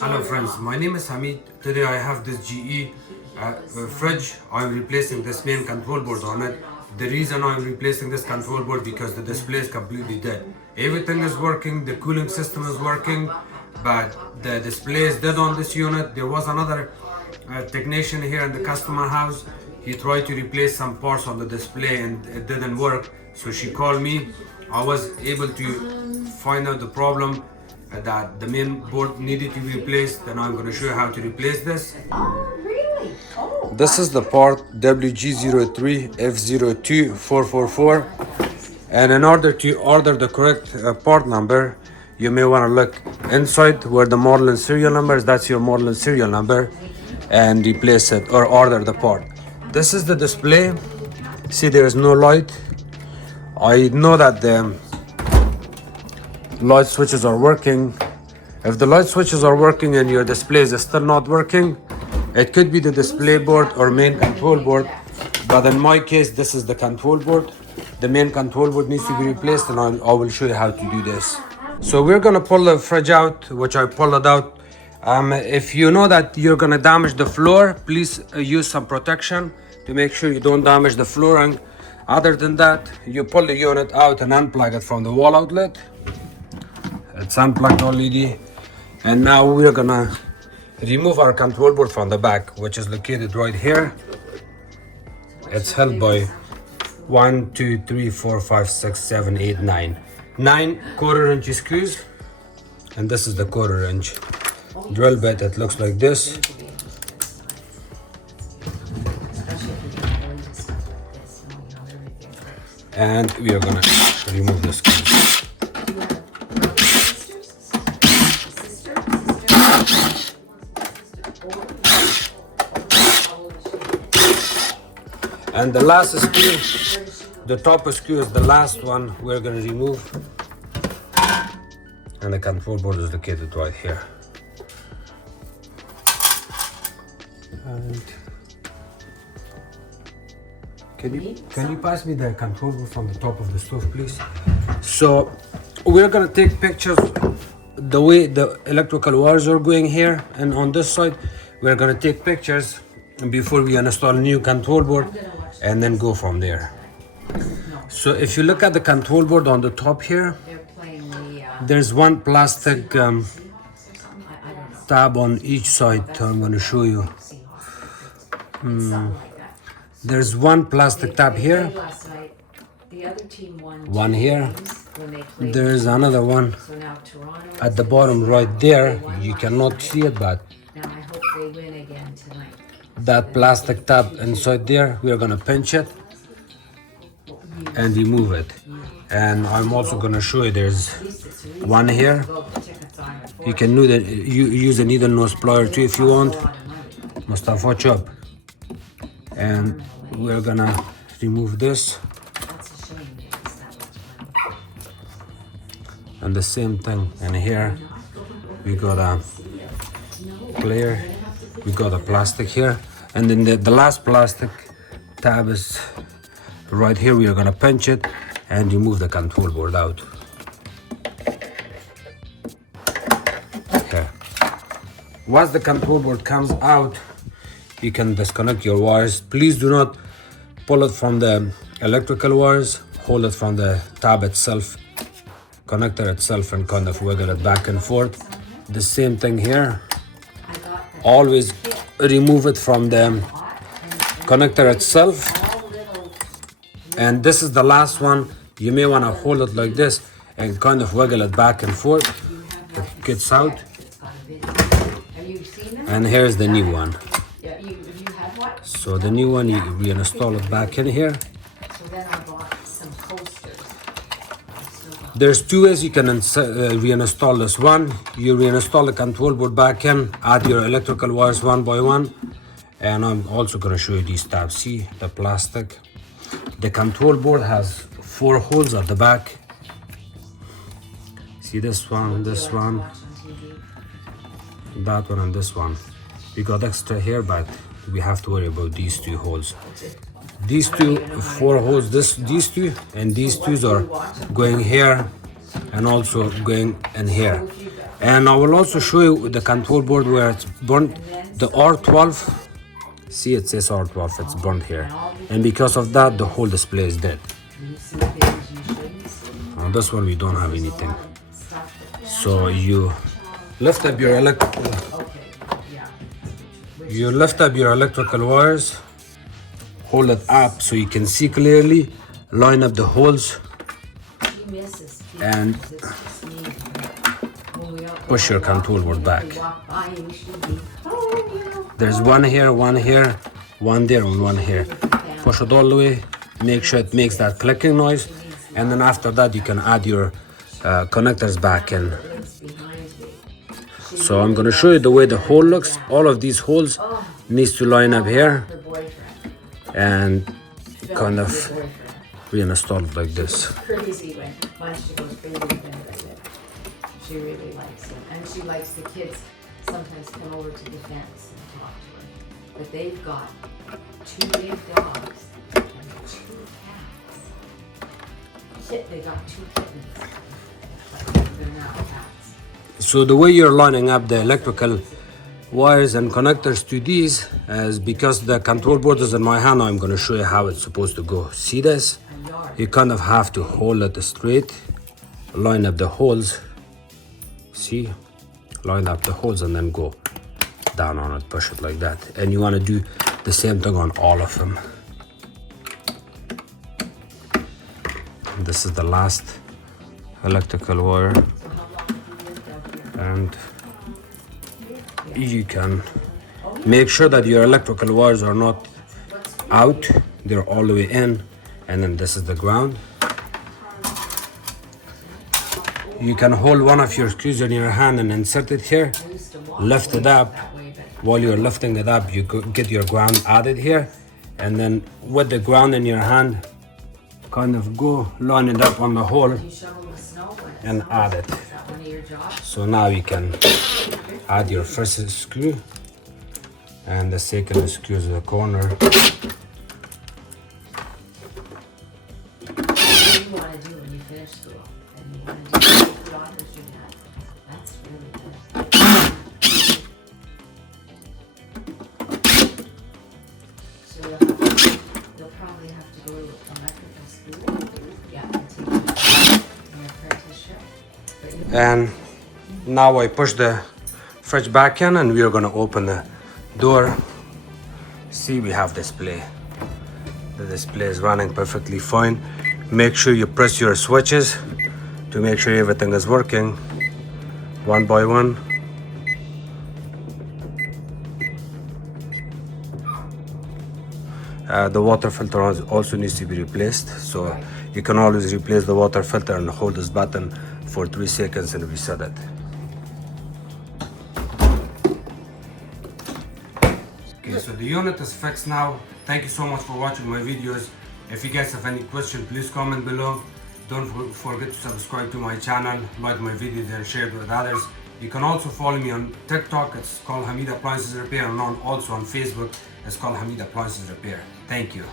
Hello friends, my name is Hameed. Today I have this GE fridge. I'm replacing this main control board on it. The reason I'm replacing this control board because the display is completely dead. Everything is working, the cooling system is working, but the display is dead on this unit. There was another technician here in the customer house. He tried to replace some parts on the display and it didn't work. So she called me. I was able to find out the problem that the main board needed to be replaced. Then I'm going to show you how to replace this. Oh, really? Oh. This is the part WG03F02444, and in order to order the correct part number, you may want to look inside where the model and serial numbers, that's your model and serial number, and replace it or order the part. This is the display. See, there is no light. I know that the light switches are working. If the light switches are working and your display is still not working, it could be the display board or main control board, but in my case this is the control board. The main control board needs to be replaced, and I will show you how to do this. So we're gonna pull the fridge out, which I pulled it out. If you know that you're gonna damage the floor, please use some protection to make sure you don't damage the flooring. Other than that, you pull the unit out and unplug it from the wall outlet. It's unplugged already, and now we're gonna remove our control board from the back, which is located right here. It's held by 1, 2, 3, 4, 5, 6, 7, 8, 9. 9 quarter-inch screws, and this is the quarter-inch drill bit. It looks like this. And we are gonna remove the screws. And the last screw, the top screw is the last one we're going to remove. And the control board is located right here. And can you pass me the control board from the top of the stove, please? So we're going to take pictures the way the electrical wires are going here, and on this side we're going to take pictures before we install a new control board, and then go from there. So if you look at the control board on the top here, there's one plastic tab on each side. I'm going to show you. There's one plastic tab here, one here. There's another one at the bottom right there. You cannot see it, but that plastic tab inside there, we are going to pinch it and remove it. And I'm also going to show you there's one here. You can use a needle nose plier too if you want. Mustafa chop. And we're going to remove this. And the same thing in here. We got a clear. We got a plastic here, and then the last plastic tab is right here. We are gonna pinch it and remove the control board out. Okay. Once the control board comes out, you can disconnect your wires. Please do not pull it from the electrical wires. Hold it from the tab itself, connector itself, and kind of wiggle it back and forth. The same thing here. Always remove it from the connector itself. And this is the last one. You may want to hold it like this and kind of wiggle it back and forth. It gets out. And here's the new one. So the new one, you reinstall it back in here. There's two ways you can reinstall this. One, you reinstall the control board back in, add your electrical wires one by one, and I'm also going to show you these tabs. See the plastic? The control board has 4 holes at the back. See this one, that one, and this one. We got extra here, but we have to worry about these 2 holes. These 4 holes, these 2 and these 2 are going here and also going in here. And I will also show you the control board where it's burnt. The R12, see it says R12, it's burnt here. And because of that, the whole display is dead. You see things you shouldn't see. On this one, we don't have anything. So you lift up your electrical wires, hold it up so you can see clearly, line up the holes, and push your control board back. There's one here, one there, and one here. Push it all the way, make sure it makes that clicking noise, and then after that you can add your connectors back in. So I'm going to show you the way the hole looks. All of these holes needs to line up here and kind of reinstall it like this. Crazy when she goes crazy with it. She really likes it. And she likes the kids sometimes come over to the fence and talk to her. But they've got 2 big dogs and 2 cats. They got 2 kittens. But they're now cats. So the way you're lining up the electrical wires and connectors to these is because the control board is in my hand. I'm going to show you how it's supposed to go. See this? You kind of have to hold it straight, line up the holes. See? Line up the holes and then go down on it, push it like that. And you want to do the same thing on all of them. This is the last electrical wire. And you can make sure that your electrical wires are not out, they're all the way in, and then this is the ground. You can hold one of your screws in your hand and insert it here, lift it up. While you're lifting it up, you get your ground added here, and then with the ground in your hand, kind of go line it up on the hole and add it. So now you can add your first screw and the second screw to the corner. What do you want to do when you finish school? And you want to do your daughters do that. That's really good. So you'll probably have to go to electrical school. Yeah, and take an apprenticeship. And now I push the fridge back in and we are going to open the door. See, we have display. The display is running perfectly fine. Make sure you press your switches to make sure everything is working one by one. The water filter also needs to be replaced, so you can always replace the water filter and hold this button for 3 seconds and reset it. Okay, so the unit is fixed now. Thank you so much for watching my videos. If you guys have any question, please comment below. Don't forget to subscribe to my channel, like my videos and share it with others. You can also follow me on TikTok, it's called Hameed Appliances Repair, and also on Facebook, it's called Hameed Appliances Repair. Thank you.